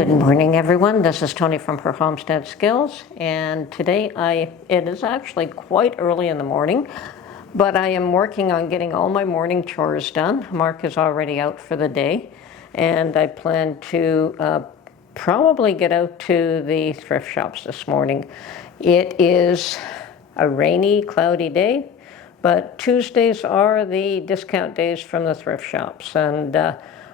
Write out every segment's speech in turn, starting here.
Good morning, everyone. This is Tony from Her Homestead Skills, and today it is actually quite early in the morning, but I am working on getting all my morning chores done. Mark is already out for the day, and I plan to probably get out to the thrift shops this morning. It is a rainy, cloudy day, but Tuesdays are the discount days from the thrift shops, and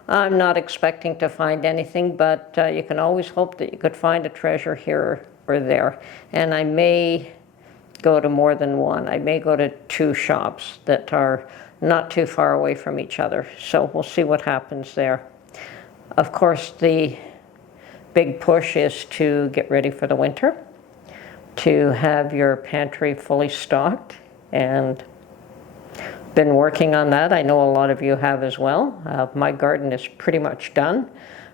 I'm not expecting to find anything, but you can always hope that you could find a treasure here or there. And I may go to more than one. I may go to two shops that are not too far away from each other. So we'll see what happens there. Of course, the big push is to get ready for the winter, to have your pantry fully stocked, and been working on that. I know a lot of you have as well. My garden is pretty much done.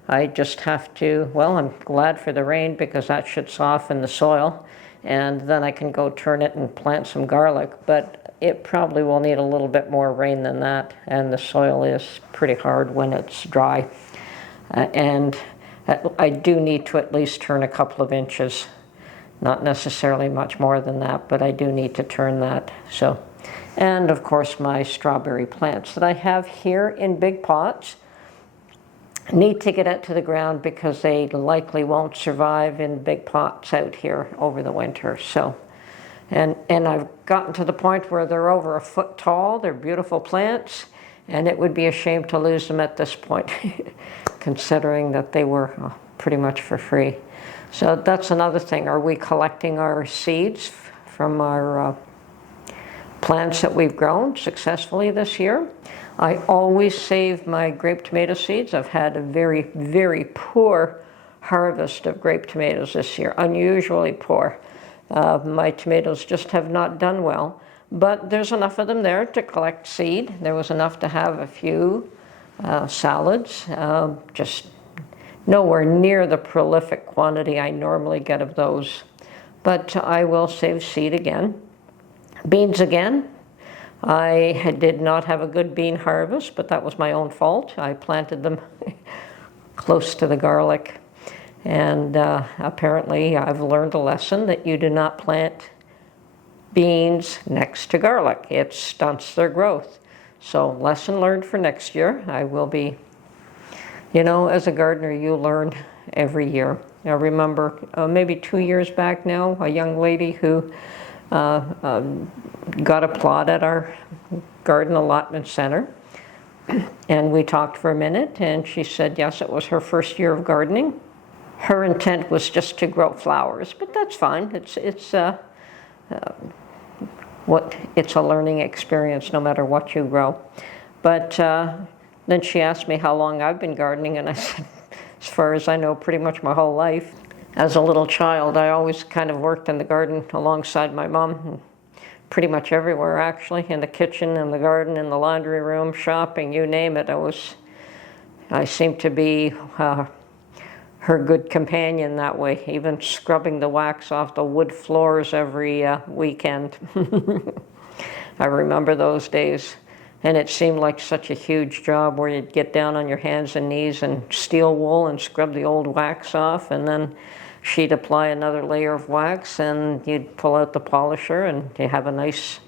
I just have to, well, I'm glad for the rain because that should soften the soil, and then I can go turn it and plant some garlic, but it probably will need a little bit more rain than that, and the soil is pretty hard when it's dry. And I do need to at least turn a couple of inches. Not necessarily much more than that, but I do need to turn that. So. And of course my strawberry plants that I have here in big pots need to get out to the ground because they likely won't survive in big pots out here over the winter. So, and I've gotten to the point where they're over a foot tall. They're beautiful plants, and it would be a shame to lose them at this point, considering that they were pretty much for free. So that's another thing. Are we collecting our seeds from our plants that we've grown successfully this year? I always save my grape tomato seeds. I've had a very, very poor harvest of grape tomatoes this year, unusually poor. My tomatoes just have not done well, but there's enough of them there to collect seed. There was enough to have a few salads, just nowhere near the prolific quantity I normally get of those. But I will save seed again. Beans again. I did not have a good bean harvest, but that was my own fault. I planted them close to the garlic, and apparently I've learned a lesson that you do not plant beans next to garlic. It stunts their growth. So lesson learned for next year. I will be, you know, as a gardener, you learn every year. I remember maybe 2 years back now, a young lady who got a plot at our garden allotment center, and we talked for a minute, and she said yes, it was her first year of gardening. Her intent was just to grow flowers, but that's fine. It's a learning experience no matter what you grow. But then she asked me how long I've been gardening, and I said, as far as I know, pretty much my whole life. As a little child, I always kind of worked in the garden alongside my mom, pretty much everywhere actually, in the kitchen, in the garden, in the laundry room, shopping, you name it. I seemed to be her good companion that way, even scrubbing the wax off the wood floors every weekend. I remember those days, and it seemed like such a huge job where you'd get down on your hands and knees and steal wool and scrub the old wax off, and then she'd apply another layer of wax, and you'd pull out the polisher, and you have a nice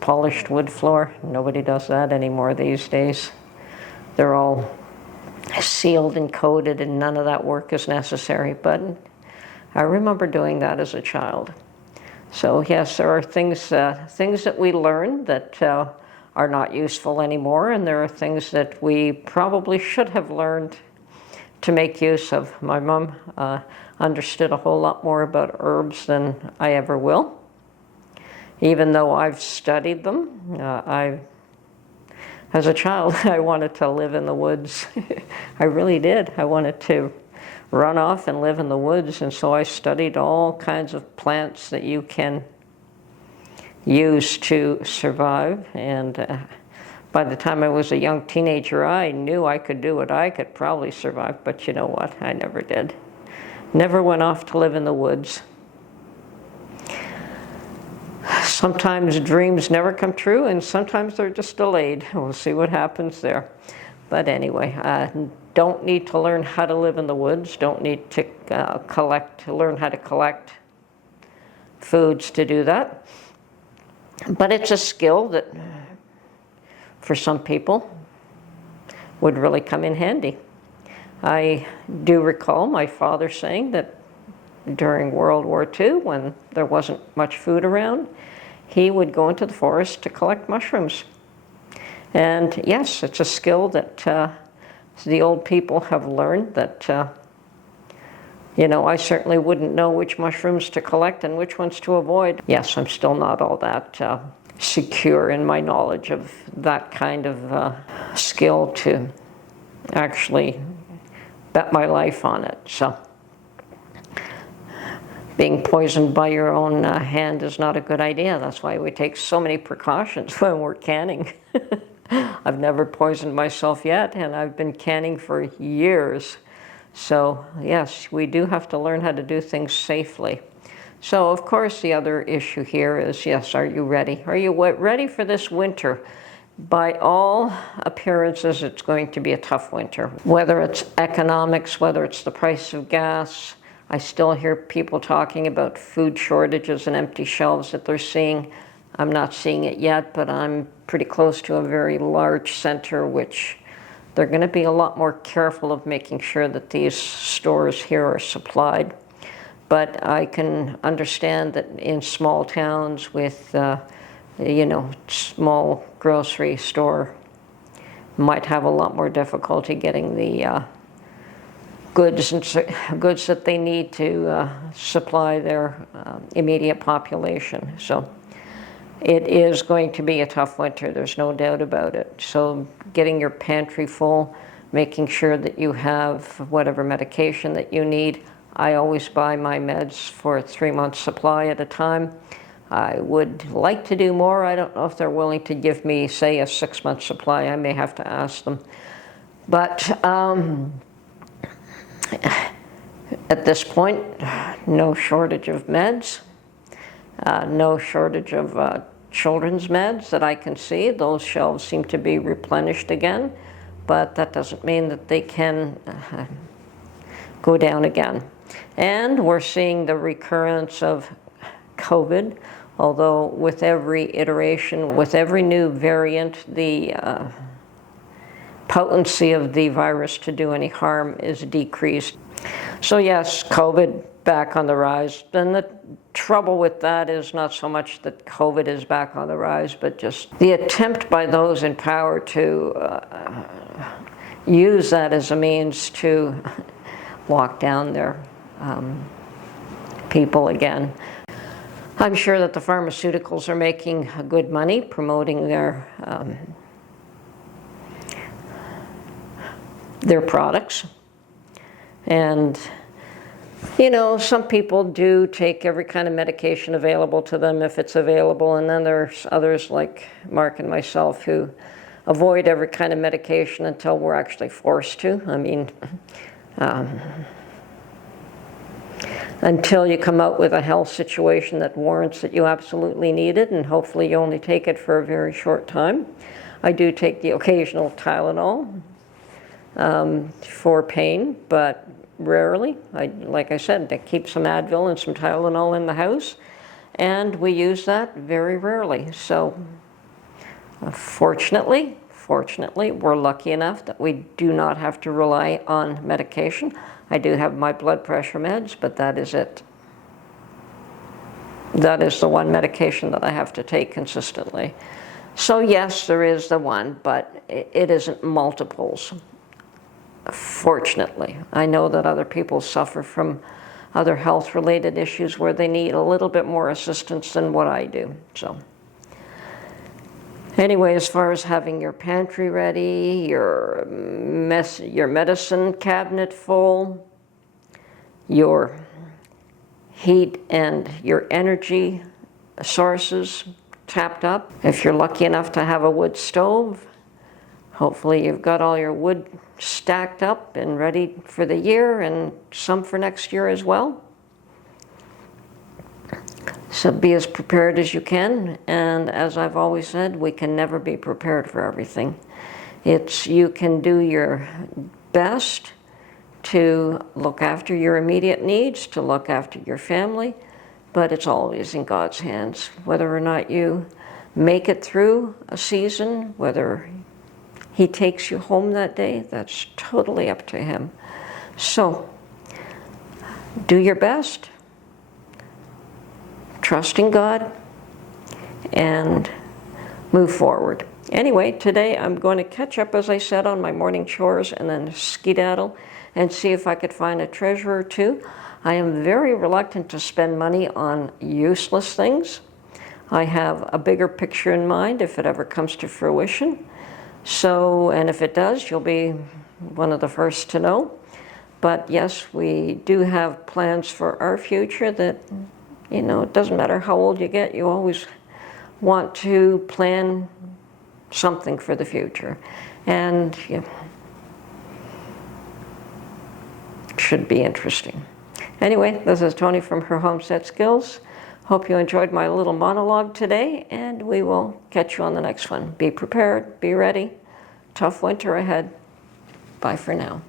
polished wood floor. Nobody does that anymore these days. They're all sealed and coated, and none of that work is necessary. But I remember doing that as a child. So yes, there are things that we learn that are not useful anymore, and there are things that we probably should have learned to make use of. My mom understood a whole lot more about herbs than I ever will. Even though I've studied them, as a child, I wanted to live in the woods. I really did. I wanted to run off and live in the woods, and so I studied all kinds of plants that you can use to survive. And by the time I was a young teenager, I knew I could do it. I could probably survive, but you know what? I never did. Never went off to live in the woods. Sometimes dreams never come true, and sometimes they're just delayed. We'll see what happens there. But anyway, don't need to learn how to live in the woods, don't need to learn how to collect foods to do that. But it's a skill that, for some people, would really come in handy. I do recall my father saying that during World War II, when there wasn't much food around, he would go into the forest to collect mushrooms. And yes, it's a skill that the old people have learned that, I certainly wouldn't know which mushrooms to collect and which ones to avoid. Yes, I'm still not all that secure in my knowledge of that kind of skill to actually bet my life on it. So being poisoned by your own hand is not a good idea. That's why we take so many precautions when we're canning. I've never poisoned myself yet, and I've been canning for years. So yes, we do have to learn how to do things safely. So of course the other issue here is, yes, are you ready? Are you ready for this winter? By all appearances, it's going to be a tough winter. Whether it's economics, whether it's the price of gas, I still hear people talking about food shortages and empty shelves that they're seeing. I'm not seeing it yet, but I'm pretty close to a very large center, which they're going to be a lot more careful of making sure that these stores here are supplied. But I can understand that in small towns with, small grocery store might have a lot more difficulty getting the goods that they need to supply their immediate population. So it is going to be a tough winter, there's no doubt about it. So getting your pantry full, making sure that you have whatever medication that you need. I always buy my meds for a 3-month supply at a time. I would like to do more. I don't know if they're willing to give me, say, a 6-month supply. I may have to ask them. But at this point, no shortage of meds. No shortage of children's meds that I can see. Those shelves seem to be replenished again, but that doesn't mean that they can go down again. And we're seeing the recurrence of COVID, although with every iteration, with every new variant, the potency of the virus to do any harm is decreased. So yes, COVID back on the rise. And the trouble with that is not so much that COVID is back on the rise, but just the attempt by those in power to use that as a means to lock down their people again. I'm sure that the pharmaceuticals are making good money promoting their products. And some people do take every kind of medication available to them if it's available, and then there's others like Mark and myself who avoid every kind of medication until we're actually forced to. I mean, until you come out with a health situation that warrants that you absolutely need it, and hopefully you only take it for a very short time. I do take the occasional Tylenol for pain, but rarely. Like I said, I keep some Advil and some Tylenol in the house, and we use that very rarely. So fortunately, we're lucky enough that we do not have to rely on medication. I do have my blood pressure meds, but that is it. That is the one medication that I have to take consistently. So yes, there is the one, but it isn't multiples. Fortunately, I know that other people suffer from other health-related issues where they need a little bit more assistance than what I do. So anyway, as far as having your pantry ready, your medicine cabinet full, your heat and your energy sources tapped up. If you're lucky enough to have a wood stove, hopefully you've got all your wood stacked up and ready for the year, and some for next year as well. So be as prepared as you can, and as I've always said, we can never be prepared for everything. You can do your best to look after your immediate needs, to look after your family, but it's always in God's hands. Whether or not you make it through a season, whether He takes you home that day, that's totally up to Him. So, do your best, trust in God, and move forward. Anyway, today I'm going to catch up, as I said, on my morning chores and then skedaddle and see if I could find a treasure or two. I am very reluctant to spend money on useless things. I have a bigger picture in mind if it ever comes to fruition. So, and if it does, you'll be one of the first to know. But yes, we do have plans for our future that, you know, it doesn't matter how old you get, you always want to plan something for the future. And yeah, it should be interesting. Anyway, this is Tony from Her Homestead Skills. Hope you enjoyed my little monologue today, and we will catch you on the next one. Be prepared, be ready. Tough winter ahead. Bye for now.